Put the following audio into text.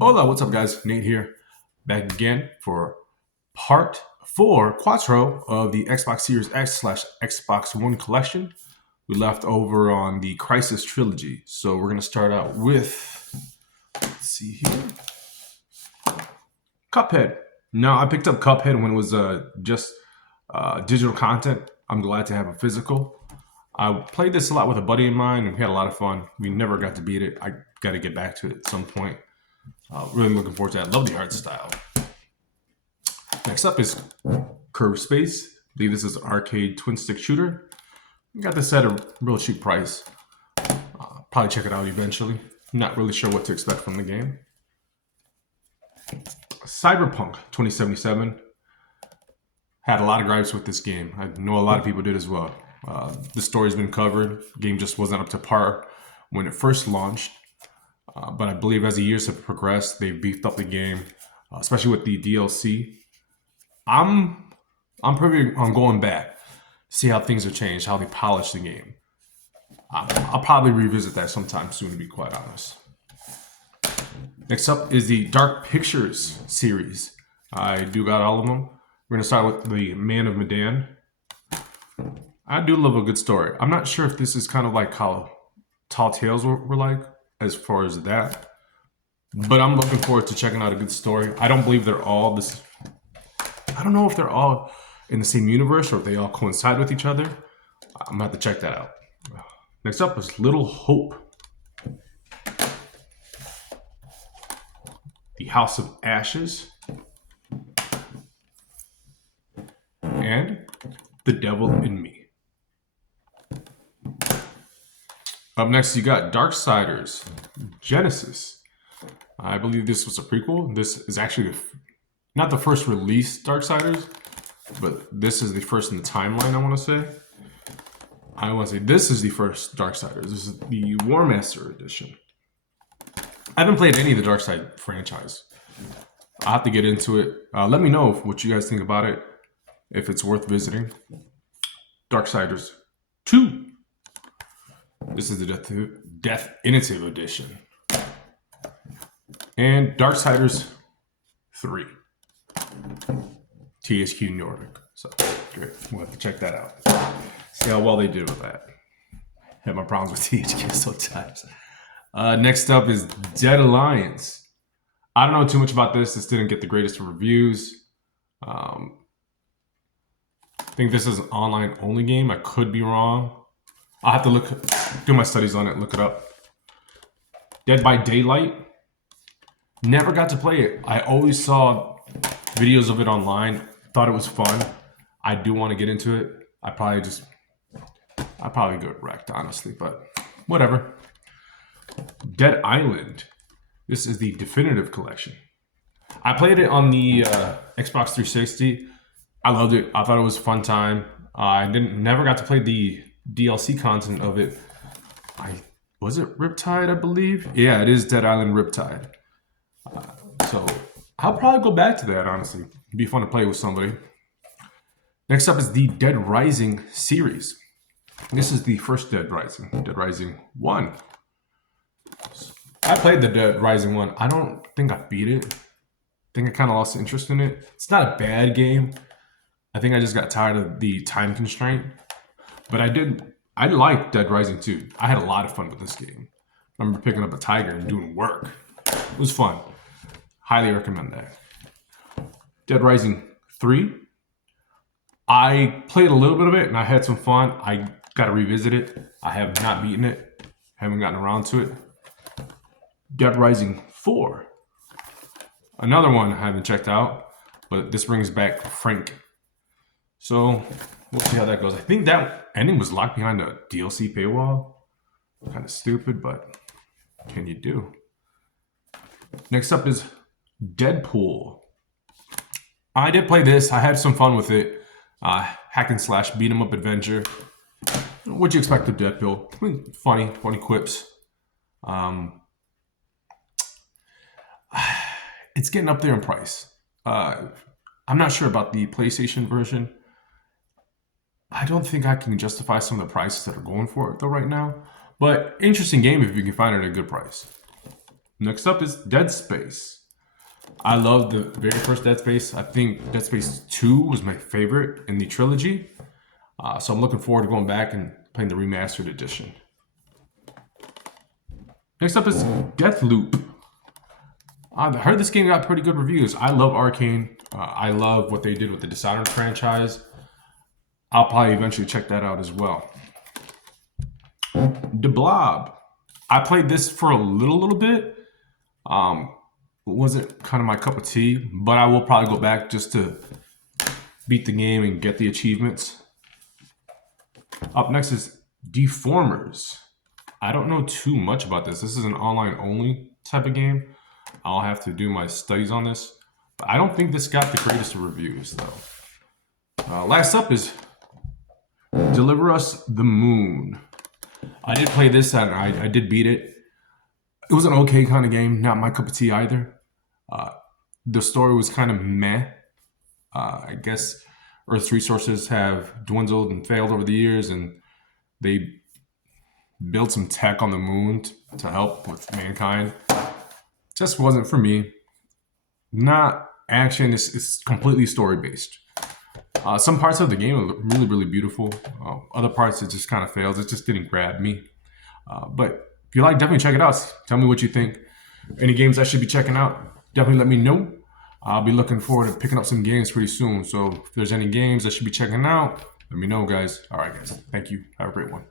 Hola, what's up, guys? Nate here, back again for part 4, Cuatro, of the Xbox Series X slash Xbox One collection. We left over on the Crisis trilogy, so we're going to start out with, let's see here, Cuphead. Now, I picked up Cuphead when it was just digital content. I'm glad to have a physical. I played this a lot with a buddy of mine, and we had a lot of fun. We never got to beat it. I got to get back to it at some point. Really looking forward to that. Love the art style. Next up is Curve Space. I believe this is an arcade twin stick shooter. Got this at a real cheap price. Probably check it out eventually. Not really sure what to expect from the game. Cyberpunk 2077. Had a lot of gripes with this game. I know a lot of people did as well. The story's been covered. The game just wasn't up to par when it first launched. But I believe as the years have progressed, they've beefed up the game, especially with the DLC. I'm pretty on going back, see how things have changed, how they polish the game. I'll probably revisit that sometime soon, to be quite honest. Next up is the Dark Pictures series. I do got all of them. We're gonna start with the Man of Medan. I do love a good story. I'm not sure if this is kind of like how Tall Tales were like, as far as that, but I'm looking forward to checking out a good story. I don't believe they're all this. I don't know if they're all in the same universe or if they all coincide with each other. I'm gonna have to check that out. Next up is Little Hope. The House of Ashes. And The Devil in Me. Up next, you got Darksiders Genesis. I believe this was a prequel. This is actually not the first release Darksiders, but this is the first in the timeline, I want to say. I want to say this is the first Darksiders. This is the War Master edition. I haven't played any of the Darkside franchise. I'll have to get into it. Let me know what you guys think about it, if it's worth visiting. Darksiders 2. This is the Definitive Edition. And Darksiders 3. THQ Nordic. So, great. We'll have to check that out. See how well they did with that. Had my problems with THQ sometimes. Next up is Dead Alliance. I don't know too much about this. This didn't get the greatest of reviews. I think this is an online-only game. I could be wrong. I'll have to do my studies on it, look it up. Dead by Daylight. Never got to play it. I always saw videos of it online. Thought it was fun. I do want to get into it. I probably go wrecked, honestly, but whatever. Dead Island. This is the Definitive Collection. I played it on the Xbox 360. I loved it. I thought it was a fun time. I never got to play the DLC content of it. Was it Riptide, I believe? Yeah, it is Dead Island Riptide. So I'll probably go back to that, honestly. It'd be fun to play with somebody. Next up is the Dead Rising series. This is the first Dead Rising, Dead Rising 1. I played the Dead Rising 1. I don't think I beat it. I think I kind of lost interest in it. It's not a bad game. I think I just got tired of the time constraint. But I liked Dead Rising 2. I had a lot of fun with this game. I remember picking up a tiger and doing work. It was fun. Highly recommend that. Dead Rising 3. I played a little bit of it and I had some fun. I got to revisit it. I have not beaten it. Haven't gotten around to it. Dead Rising 4. Another one I haven't checked out, but this brings back Frank. So we'll see how that goes. I think that ending was locked behind a DLC paywall. Kind of stupid, but can you do? Next up is Deadpool. I did play this. I had some fun with it. Hack and slash beat 'em up adventure. What'd you expect of Deadpool? I mean, funny quips. It's getting up there in price. I'm not sure about the PlayStation version. I don't think I can justify some of the prices that are going for it though right now. But interesting game if you can find it at a good price. Next up is Dead Space. I love the very first Dead Space. I think Dead Space 2 was my favorite in the trilogy. So I'm looking forward to going back and playing the remastered edition. Next up is Deathloop. I heard this game got pretty good reviews. I love Arcane. I love what they did with the Dishonored franchise. I'll probably eventually check that out as well. The Blob. I played this for a little bit. Wasn't kind of my cup of tea, but I will probably go back just to beat the game and get the achievements. Up next is Deformers. I don't know too much about this. This is an online only type of game. I'll have to do my studies on this. But I don't think this got the greatest of reviews though. Last up is Deliver Us the Moon. I did play this and I did beat it. It was an okay kind of game, not my cup of tea either. The story was kind of meh. I guess Earth's resources have dwindled and failed over the years, and they built some tech on the moon to help with mankind. Just wasn't for me. Not action, it's completely story based. Some parts of the game are really beautiful. Other parts it just kind of fails. It just didn't grab me. But if you like, definitely check it out. Tell me what you think. Any games I should be checking out, definitely let me know. I'll be looking forward to picking up some games pretty soon. So if there's any games I should be checking out, let me know, guys. All right, guys. Thank you. Have a great one.